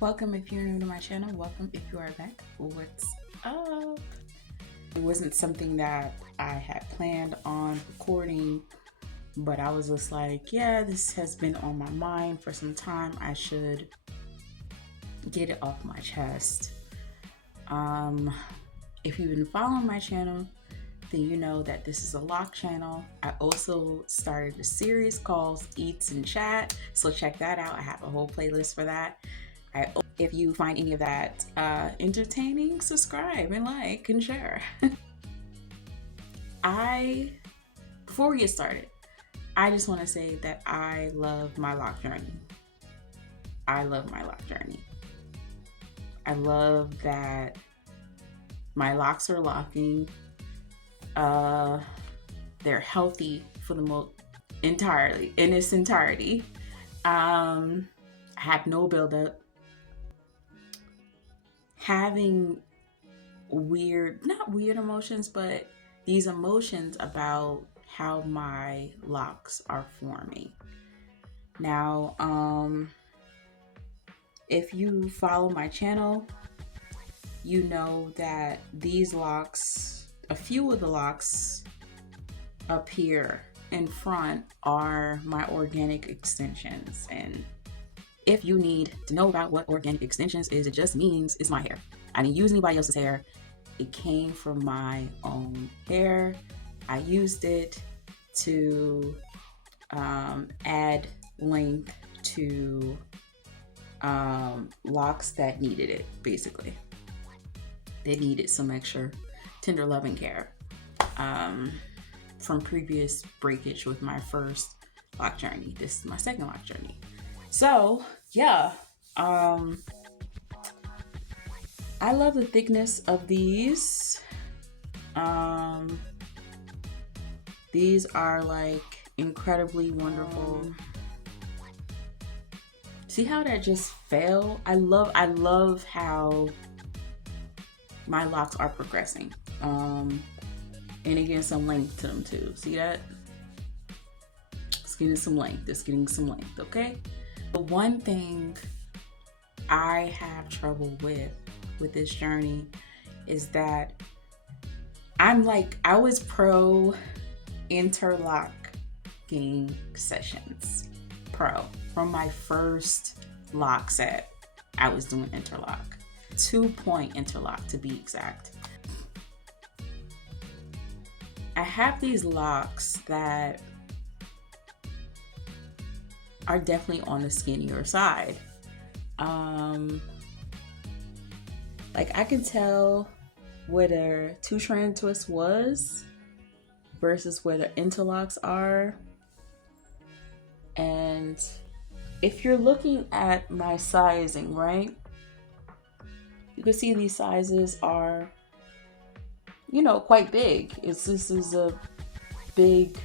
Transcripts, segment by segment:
Welcome if you're new to my channel. Welcome if you are back. What's up? It wasn't something that I had planned on recording, but I was just like, yeah, this has been on my mind for some time. I should get it off my chest. If you've been following my channel, then you know that this is a Loc channel. I also started a series called Eats and Chat, so check that out. I have a whole playlist for that. If you find any of that entertaining, subscribe and like and share. Before we get started, I just want to say that I love my Loc journey. I love my Loc journey. I love that my locks are locking. They're healthy for the in its entirety. I have no buildup. Having not weird emotions, but these emotions about how my locks are forming. Now, if you follow my channel, you know that these locks, a few of the locks up here in front are my organic extensions. And if you need to know about what organic extensions is, it just means it's my hair. I didn't use anybody else's hair. It came from my own hair. I used it to add length to locks that needed it, basically. They needed some extra tender loving care from previous breakage with my first Loc journey. This is my second Loc journey. So yeah, I love the thickness of these. These are like incredibly wonderful. See how that just fell? I love how my locks are progressing. And again, some length to them too. See that? It's getting some length. It's getting some length, okay? The one thing I have trouble with this journey is that I was pro interlocking sessions. From my first lock set, I was doing interlock. 2-point interlock to be exact. I have these locks that are definitely on the skinnier side. Like I can tell where the 2-strand twist was versus where the interlocks are. And if you're looking at my sizing, right? You can see these sizes are, quite big. This is a big,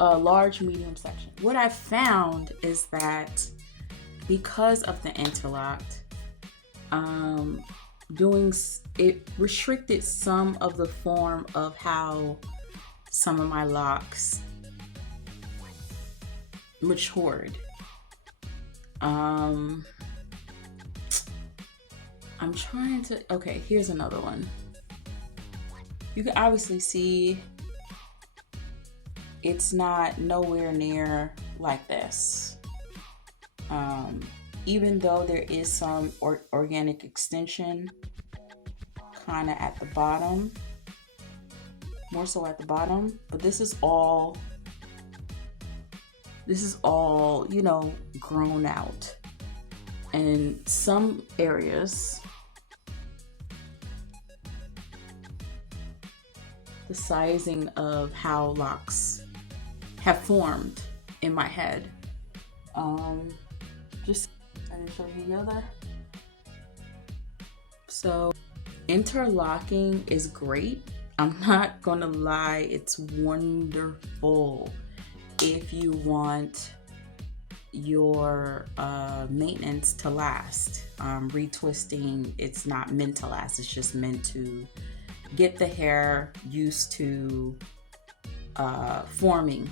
large, medium section. What I found is that because of the interlocked, it restricted some of the form of how some of my locks matured. I'm trying to, okay, here's another one. You can obviously see it's not nowhere near like this. Even though there is some organic extension kind of at the bottom, more so at the bottom, but this is all, grown out. And some areas, the sizing of how locks have formed in my head. Just trying to show you the other. So interlocking is great. I'm not gonna lie, it's wonderful if you want your maintenance to last. Retwisting, it's not meant to last, it's just meant to get the hair used to formation,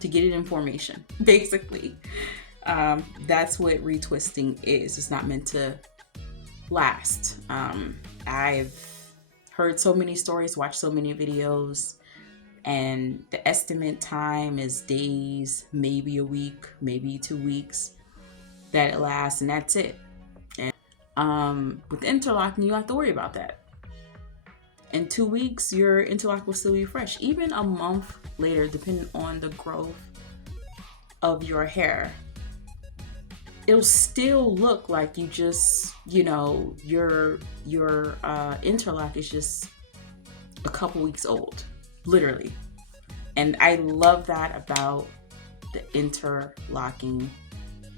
to get it in formation, basically. That's what retwisting is. It's not meant to last. I've heard so many stories, watched so many videos, and the estimate time is days, maybe a week, maybe 2 weeks that it lasts, and that's it. And with interlocking, you don't have to worry about that. In 2 weeks, your interlock will still be fresh. Even a month later, depending on the growth of your hair, it'll still look like you just, you know, your interlock is just a couple weeks old, literally. And I love that about the interlocking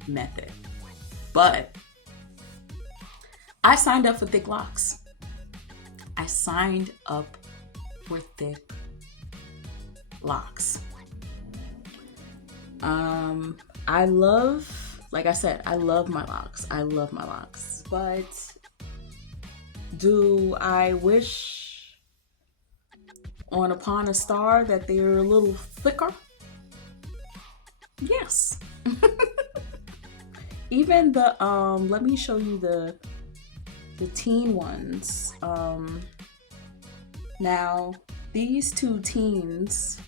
method. But I signed up for thick locks. I signed up for thick locks. I love, like I said, I love my locks. I love my locks. But do I wish upon a star that they're a little thicker? Yes. Even the let me show you the teen ones. Now these two teens,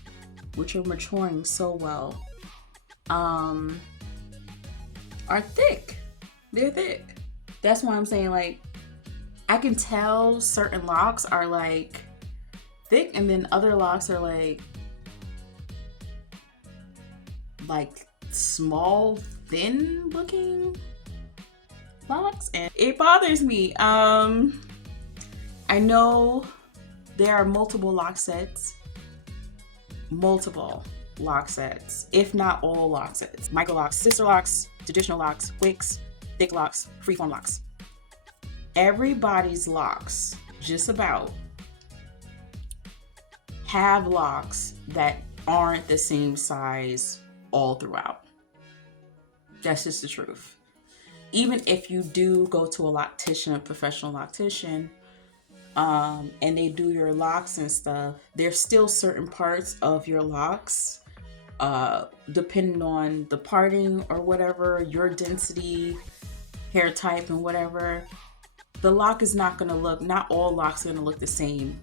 which are maturing so well, are thick. They're thick. That's why I'm saying, like, I can tell certain locks are like thick, and then other locks are like small, thin looking locks, and it bothers me. I know there are multiple lock sets, if not all lock sets: micro locks, sister locks, traditional locks, wicks, thick locks, freeform locks. Everybody's locks, just about, have locks that aren't the same size all throughout. That's just the truth. Even if you do go to a loctician, a professional loctician, and they do your locks and stuff, there's still certain parts of your locks, depending on the parting or whatever, your density, hair type, and whatever, the lock is not gonna look, not all locks are gonna look the same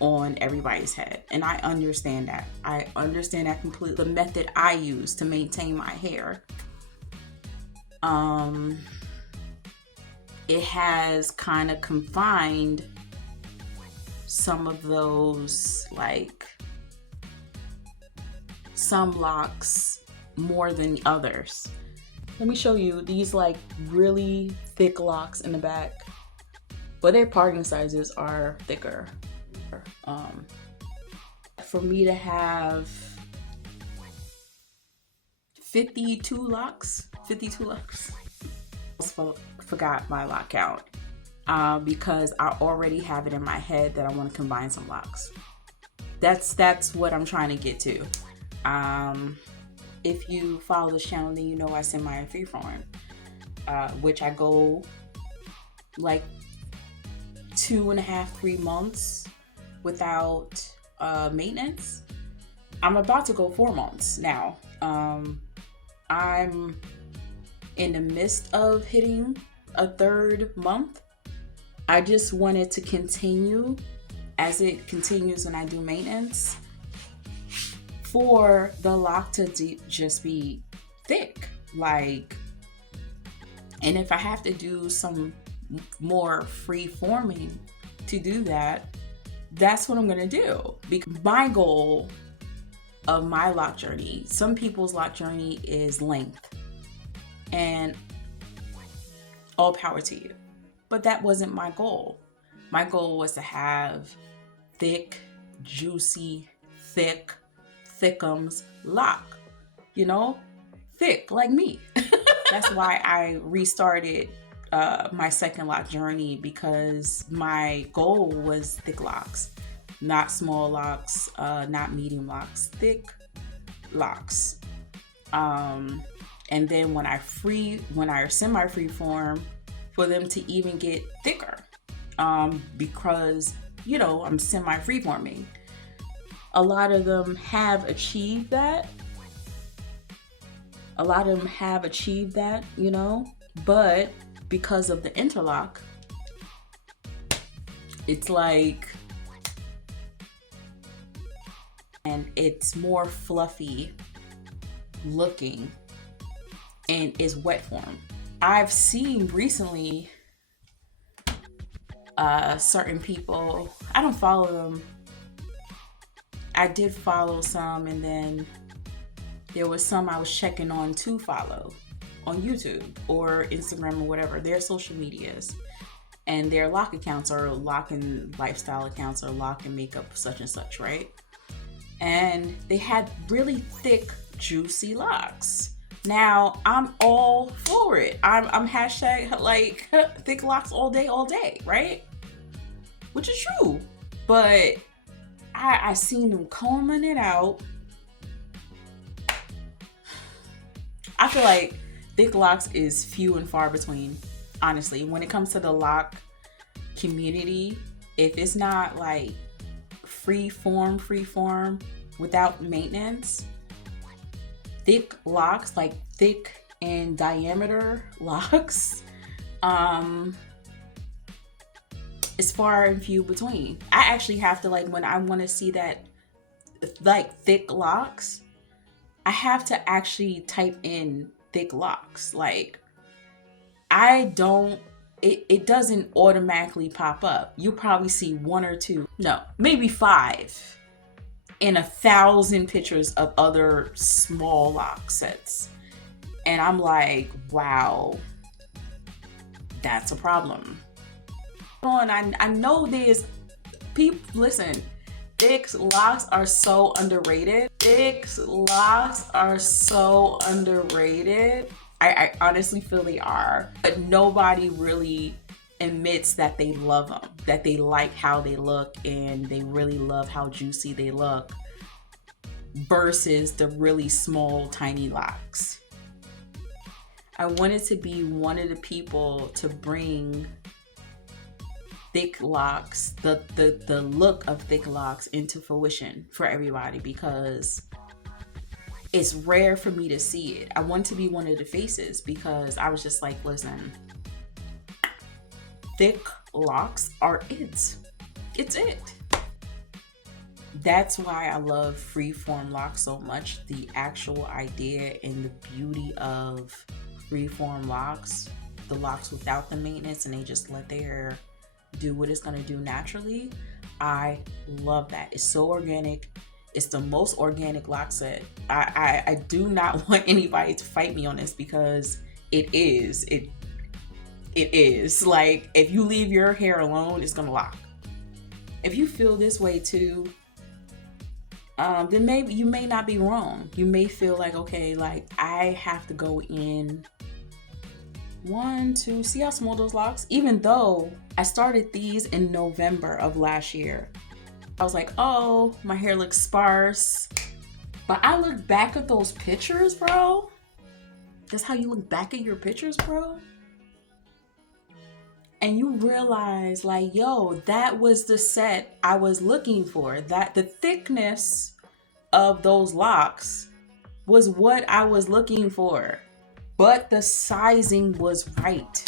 on everybody's head. And I understand that. I understand that completely. The method I use to maintain my hair, it has kind of confined some of those, like, some locks more than others. Let me show you these, like, really thick locks in the back, but their parting sizes are thicker. For me to have 52 locks, forgot my lock count, because I already have it in my head that I want to combine some locks. That's what I'm trying to get to. If you follow this channel, then you know I send my freeform, which I go like 2.5, 3 months without maintenance. I'm about to go 4 months now. I'm in the midst of hitting a 3rd month. I just wanted to continue as it continues when I do maintenance, for the lock to just be thick, like, and if I have to do some more free forming to do that, that's what I'm gonna do. Because my goal of my lock journey, some people's lock journey is length, and all power to you, but that wasn't my goal. My goal was to have thick, juicy, thickums lock, you know, thick like me. That's why I restarted my second lock journey, because my goal was thick locks, not small locks, not medium locks, thick locks. And then when I semi-free form, for them to even get thicker, because, you know, I'm semi-freeforming. A lot of them have achieved that. A lot of them have achieved that, you know, but because of the interlock, it's like, and it's more fluffy looking and is wet form. I've seen recently certain people, I don't follow them. I did follow some, and then there was some I was checking on to follow on YouTube or Instagram or whatever, their social medias. And their lock accounts are lock and lifestyle accounts or lock and makeup such and such, right? And they had really thick, juicy locks. Now, I'm all for it. I'm hashtag like thick locks all day, right? Which is true. But I seen them combing it out. I feel like thick locks is few and far between, honestly. When it comes to the lock community, if it's not like free form without maintenance, thick locks, like thick in diameter locks, it's far and few between. I actually have to, like, when I want to see that like thick locks, I have to actually type in thick locks. Like, I don't, it doesn't automatically pop up. You'll probably see one or two, no, maybe 5 in 1,000 pictures of other small lock sets. And I'm like, wow, that's a problem. I know there's people, listen, thick locks are so underrated. Thick locks are so underrated. I honestly feel they are, but nobody really admits that they love them, that they like how they look, and they really love how juicy they look versus the really small, tiny locks. I wanted to be one of the people to bring thick locks, the look of thick locks into fruition for everybody, because it's rare for me to see it. I want to be one of the faces because I was just like, listen, thick locks are it. It's it. That's why I love freeform locks so much. The actual idea and the beauty of freeform locks, the locks without the maintenance, and they just let their hair do what it's gonna do naturally. I love that. It's so organic. It's the most organic lock set. I do not want anybody to fight me on this, because it is. It is. Like, if you leave your hair alone, it's gonna lock. If you feel this way too, then maybe you may not be wrong. You may feel like, okay, like I have to go in 1, 2, see how small those locks? Even though I started these in November of last year, I was like, oh, my hair looks sparse. But I look back at those pictures, bro. That's how you look back at your pictures, bro. And you realize, like, yo, that was the set I was looking for. That the thickness of those locks was what I was looking for. But the sizing was right.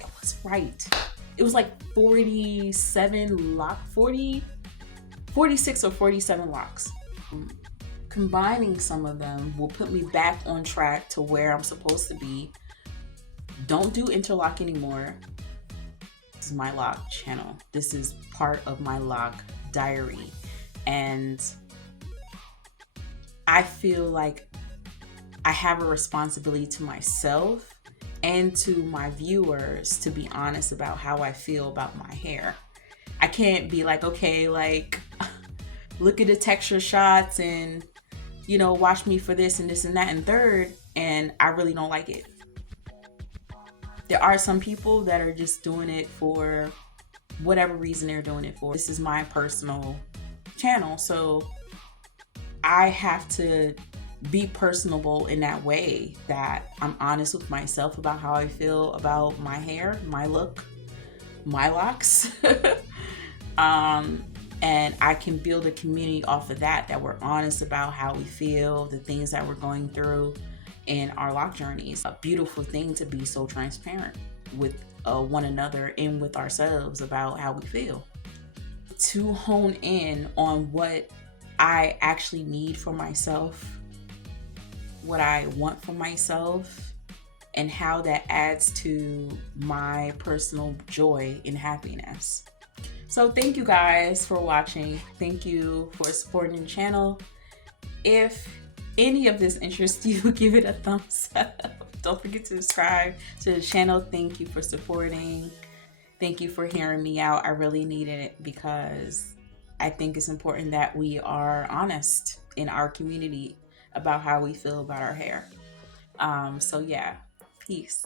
It was right. It was like 47 lock, 46 or 47 locks. Combining some of them will put me back on track to where I'm supposed to be. Don't do interlock anymore. This is my lock channel. This is part of my lock diary. And I feel like I have a responsibility to myself and to my viewers to be honest about how I feel about my hair. I can't be like, okay, like, look at the texture shots and, you know, watch me for this and this and that and third, and I really don't like it. There are some people that are just doing it for whatever reason they're doing it for. This is my personal channel, so I have to be personable in that way, that I'm honest with myself about how I feel about my hair, my look, my locks. And I can build a community off of that we're honest about how we feel, the things that we're going through in our loc journeys. A beautiful thing to be so transparent with one another and with ourselves about how we feel. To hone in on what I actually need for myself, what I want for myself, and how that adds to my personal joy and happiness. So thank you guys for watching. Thank you for supporting the channel. If any of this interests you, give it a thumbs up. Don't forget to subscribe to the channel. Thank you for supporting. Thank you for hearing me out. I really needed it because I think it's important that we are honest in our community about how we feel about our hair. So yeah, peace.